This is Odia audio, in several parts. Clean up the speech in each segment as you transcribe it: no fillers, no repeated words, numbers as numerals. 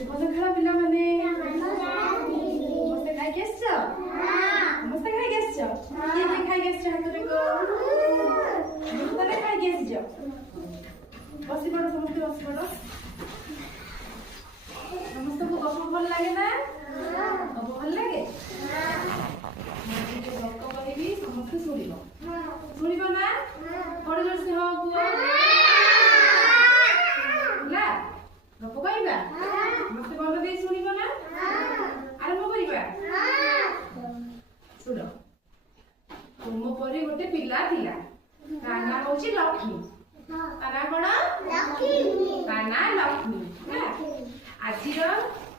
ଶୁଭ ସକାଳ ପିଲାମାନେ। ସମସ୍ତେ ଖାଇକି ଆସିଛ? ସମସ୍ତେ ଖାଇକି ଆସିଛ? କିଏ କିଏ ଖାଇକି ଆସିଛ ହାତ ଦେଖ? ସମସ୍ତେ ଖାଇକି ଆସିଛ? ବସି ପଡ, ସମସ୍ତେ ବସି ପଡ। ସମସ୍ତଙ୍କୁ ଗପ ଭଲ ଲାଗେ ନା? ଗପ ଭଲ ଲାଗେ? ଗପ କହିବି, ସମସ୍ତେ ଶୁଣିବ। ଶୁଣିବ ନା? ବଡ ଜୋରସେ ହଁ କୁହ। ଗପ କହିବା? ସମସ୍ତେ ମନ ଦେଇ ଶୁଣିବ ନା? ଆରମ୍ଭ କରିବା। ଶୁଣ, ତୁମ ପରି ଗୋଟେ ପିଲା ଥିଲା, ତା ନାଁ ହଉଛି ଲକ୍ଷ୍ମୀ। ତା ନାଁ କଣ? ତା ନାଁ ଲକ୍ଷ୍ମୀ।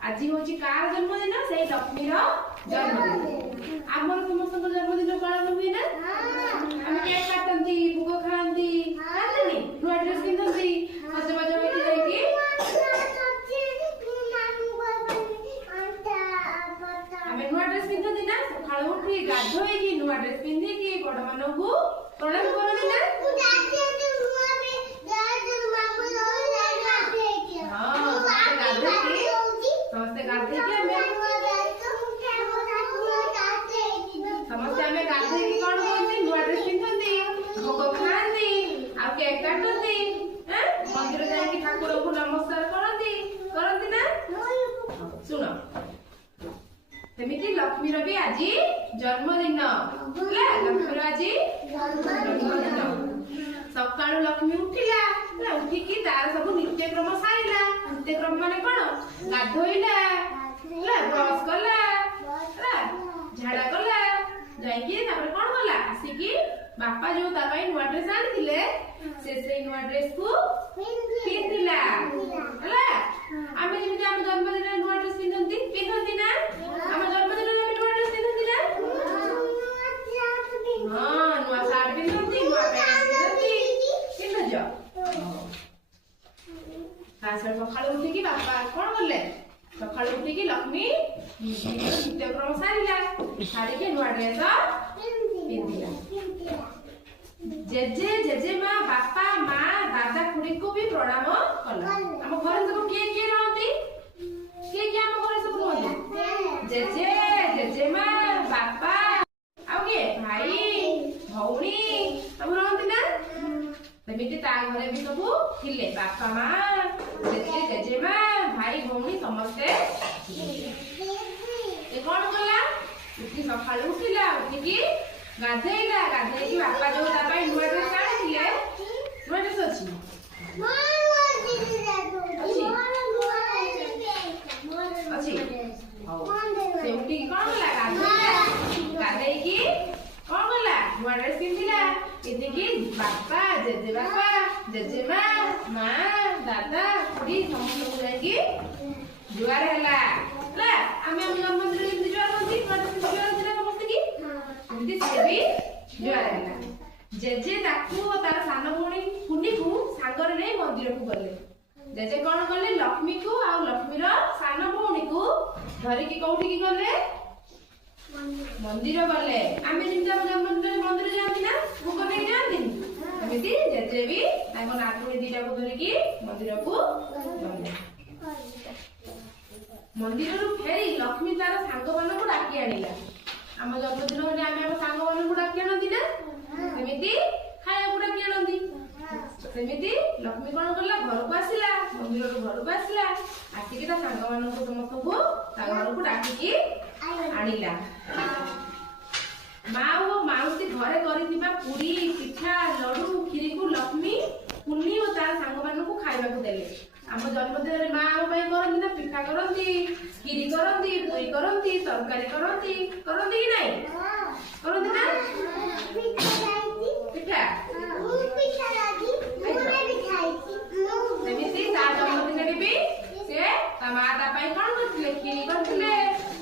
ଆଜି ହଉଛି କାହାର ଜନ୍ମଦିନ? ସେଇ ଲକ୍ଷ୍ମୀର ଜନ୍ମଦିନ। ଆମର ସମସ୍ତଙ୍କ ଜନ୍ମଦିନ ପାଳନ ହୁଏ ନା? ଆମେ କେକ୍ କାଟନ୍ତି, ଭୋଗ ଖାଆନ୍ତି, ଖାଆନ୍ତିନି? ନୂଆ ଡ୍ରେସ୍ ପିନ୍ଧନ୍ତି, ସଜବାଜ ହେଇକି ଯାଇକି ଆମେ ନୂଆ ଡ୍ରେସ୍ ପିନ୍ଧନ୍ତି ନା? ସକାଳୁ ଉଠି ଗାଧୋଇକି ନୂଆ ଡ୍ରେସ୍ ପିନ୍ଧିକି ବଡ ମାନଙ୍କୁ ପ୍ରଣାମ କରନ୍ତି ନା? ସମସ୍ତେ ଗାଧେଇକି ଆମେ ଗାଧେଇକି କଣ କରନ୍ତି? ନୂଆ ଡ୍ରେସ୍ ପିନ୍ଧନ୍ତି, ଭୋଗ ଖାଆନ୍ତି, ଆଉ କେକ୍ କାଟନ୍ତି, ମନ୍ଦିର ଯାଇକି ଠାକୁରଙ୍କୁ ନମସ୍କାର କରନ୍ତି ନା? ଶୁଣ, ସେମିତି ଲକ୍ଷ୍ମୀର ବି ଆଜି ଜନ୍ମଦିନ। ଲକ୍ଷ୍ମୀର ଆଜି ଜନ୍ମଦିନ। ସକାଳୁ ଲକ୍ଷ୍ମୀ ଉଠିଲା, ଉଠିକି ତାର ସବୁ ନିତ୍ୟକ୍ରମ ସାରିଲା। ନିତ୍ୟକ୍ରମ ମାନେ କଣ? ଗାଧୋଇଲା, ବ୍ରଶ କଲା, ଝାଡା କଲା, ଯାଇକି ତାପରେ କଣ କଲା? ଆସିକି ବାପା ଯୋଉ ତା ପାଇଁ ନୂଆ ଡ୍ରେସ୍ ଆଣିଥିଲେ, ସେ ସେଇ ନୂଆ ଡ୍ରେସ୍ କୁ ପିନ୍ଧିଲା। ହେଲା, ଆମେ ଯେମିତି ଆମ ଜନ୍ମଦିନରେ ନୂଆ ଡ୍ରେସ୍ ପିନ୍ଧନ୍ତି ନା? ଆମ ଜନ୍ମଦିନରେ ଆମେ ନୂଆ ଡ୍ରେସ୍ ପିନ୍ଧନ୍ତି ନା? ହଁ, ନୂଆ ସାର୍ଟ ପିନ୍ଧନ୍ତି, ନୂଆ ପ୍ୟାଣ୍ଟ ପିନ୍ଧନ୍ତି, ପିନ୍ଧୁଛ? ସକାଳୁ ଉଠିକି ବାପା କଣ କଲେ? ସକାଳୁ ଉଠିକି ଲକ୍ଷ୍ମୀ ନିତ୍ୟକ୍ରମ ସାରିକି ନୂଆ ଡ୍ରେସ୍ ପିନ୍ଧିଲା। ଜେଜେ, ଜେଜେମା, ବାପା, ମା, ଦାଦା, ଖୁଡିଙ୍କୁ ବି ପ୍ରଣାମ କଲା। ଆମ ଘରେ ସବୁ କିଏ କିଏ ରହନ୍ତି? କିଏ କିଏ ଆମ ଘରେ ସବୁ ରୁହନ୍ତି? ଜେଜେ, ଜେଜେମା, ବାପା, ଆଉ କିଏ? ଭାଇ, ଭଉଣୀ ସବୁ ରହନ୍ତି ନା? ସେମିତି ତା ଘରେ ବି ସବୁ ଥିଲେ, ବାପା, ମା, ଜେଜେ, ଜେଜେମା, ଭାଇ, ଭଉଣୀ ସମସ୍ତେ। କଣ କଲା? ସକାଳୁ ଉଠିଲା, ଉଠିକି ଗାଧେଇଲା, ଗାଧେଇକି ବାପା ଯୋଉ ତା ପାଇଁ ନୂଆ ଡ୍ରେସ୍ ଆଣିଥିଲେ, ନୂଆ ଡ୍ରେସ୍ ଅଛି? ସେ ଉଠିକି କଣ କଲା? ଗାଧେଇକି କଣ କଲା? ନୂଆ ଡ୍ରେସ୍ ପିନ୍ଧିକି ବାପା, ଜେଜେବାପା, ଜେଜେମା, ମା, ଦାଦା, ଖୁଡି ସମସ୍ତଙ୍କୁ ଯାଇକି ଜୁହାର ହେଲା। ଆମେ ଆମ ଜନ୍ମଦିନରେ ଏମିତି ଜୁହାର ହୁଅନ୍ତି, ଜୁହାର ଥିଲା ସମସ୍ତେ କି? ଏମିତି ସେ ବି ଜୁହାର ହେଲା। ଜେଜେ ତାକୁ ଓ ତାର ସାନ ଭଉଣୀ କୁନିକୁ ସାଙ୍ଗରେ ନେଇ ମନ୍ଦିରକୁ ଗଲେ। ଜେଜେ କଣ କଲେ? ଲକ୍ଷ୍ମୀକୁ ଆଉ ଲକ୍ଷ୍ମୀର ସାନ ଭଉଣୀକୁ ଧରିକି କୋଉଠିକି ଗଲେ? ମନ୍ଦିର ଗଲେ। ଆମେ ଯେମିତି ଆମ ଜନ୍ମଦିନରେ ମନ୍ଦିର ଯାଆନ୍ତି ନା? ଭୋଗ ନେଇ ଯାଆନ୍ତିନି? ସେମିତି ଜେଜେ ବି ତାଙ୍କ ନାତୁଣୀ ଦିଟାକୁ ଧରିକି ମନ୍ଦିରକୁ ଗଲେ। ମନ୍ଦିରରୁ ଫେରି ଲକ୍ଷ୍ମୀ ତାର ସାଙ୍ଗମାନଙ୍କୁ ଡାକି ଆଣିଲା। ଆମ ଜନ୍ମଦିନ ହେଲେ ଆମେ ଆମ ସାଙ୍ଗମାନଙ୍କୁ ଡାକି ଆଣନ୍ତି ନା? ସେମିତି ଖାଇବାକୁ ଡାକି ଆଣନ୍ତି। ସେମିତି ଲକ୍ଷ୍ମୀ କଣ କଲା? ଘରକୁ ଆସିଲା, ମନ୍ଦିରରୁ ଘରକୁ ଆସିଲା, ଆସିକି ତା ସାଙ୍ଗମାନଙ୍କୁ ସମସ୍ତଙ୍କୁ ତା ଘରକୁ ଡାକିକି ଆଣିଲା। ମା ଓ ମାଉସୀ ଘରେ କରିଥିବା ପୁରୀ, ପିଠା, ଲଡୁ, କ୍ଷୀରିକୁ ଲକ୍ଷ୍ମୀ, କୁନି ଓ ତାର ସାଙ୍ଗମାନଙ୍କୁ ଖାଇବାକୁ ଦେଲେ। ଆମ ଜନ୍ମଦିନରେ ମା ଆମ ପାଇଁ କରନ୍ତି ନା? ପିଠା କରନ୍ତି, କ୍ଷୀରି କରନ୍ତି, ପୁରୀ କରନ୍ତି, ତରକାରୀ କରନ୍ତି କି ନାଇଁ? କରନ୍ତି ନା? ପିଠା ସେମିତି ତା ଜନ୍ମଦିନରେ ବି ସେ ତା ମା ତା ପାଇଁ କଣ କରିଥିଲେ? କ୍ଷୀରି କରିଥିଲେ,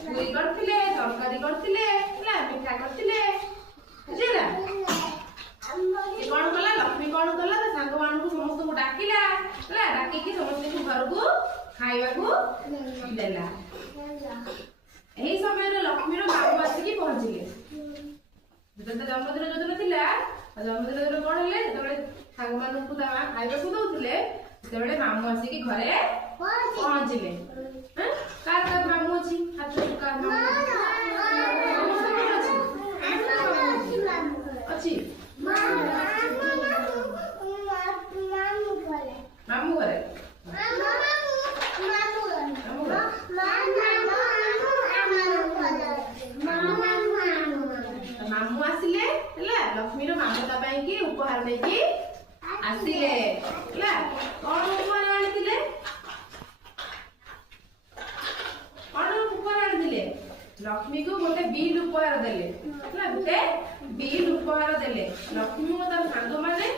ପୁରୀ କରିଥିଲେ, ତରକାରୀ କରିଥିଲେ, ପିଠା କରିଥିଲେ। ବୁଝିଲା? ସେ କଣ କଲା? ଲକ୍ଷ୍ମୀ କଣ କଲା? ତା ସାଙ୍ଗମାନଙ୍କୁ ସମସ୍ତଙ୍କୁ ଡାକିଲା, ଡାକିକି ସମସ୍ତଙ୍କୁ ଘରକୁ ଖାଇବାକୁ ଦେଲା। ଏହି ସମୟରେ ଲକ୍ଷ୍ମୀର ମାମୁଁ ଆସିକି ପହଞ୍ଚିଲେ। ଯେତେବେଳେ ଜନ୍ମଦିନ ଯୋଉଦିନ ଥିଲା, ଜନ୍ମଦିନ ଯୋଉଦିନ କଣ ହେଲେ? ଯେତେବେଳେ ସାଙ୍ଗମାନଙ୍କୁ ତା ମା ଖାଇବାକୁ ଦଉଥିଲେ, ସେତେବେଳେ ମାମୁଁ ଆସିକି ଘରେ ପହଞ୍ଚିଲେ। लक्ष्मी को गोटे बिल उपहार देले गोटे बिल उपहार देले लक्ष्मी को तार सांग माने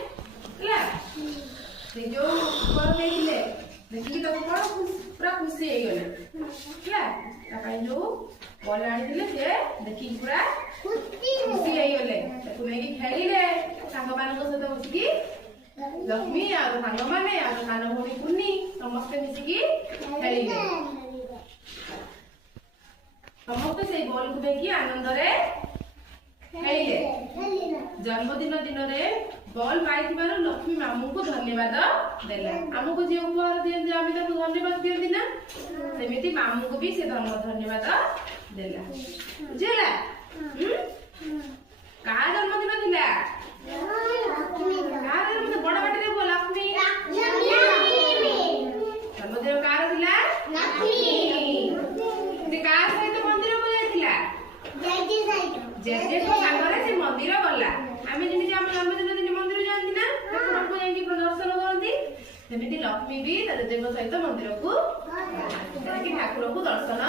से जो उपहार देले देखि तो कोन पूरा खुशी हे गले जो बॉल आनी दिले से देखि पूरा खुशी हे गले ताको नेकी खेलिले सांग मान को सहित बसिकी लक्ष्मी आ सांग माने आ कान भोनी कुन्नी समस्त मिसिकी खेलिले समस्त से बॉल को देखि आनंद रे खेलिले जन्मदिन दिन रे बॉल पाइथिबार लक्ष्मी मामू को धन्यवाद देला हमको जे उपहार दियन जे आमी ताको धन्यवाद दियन ना सेमिति मामू को भी से धन्यवाद देला बुझला का जन्मदिन दिला का जन्मदिन बड़ बाटी रे बोल लक्ष्मी जन्मदिन कार दिला लक्ष्मी ते कार सहित मंदिर को जाइतिला जे को सागरे से मंदिर गला आमे जेमिति हम जन्मदिन दिन मंदिर जानती ना ठाकुर को जाई दर्शन करती सेमिति लक्ष्मी भी देव सहित मंदिर को ठाकुर को दर्शन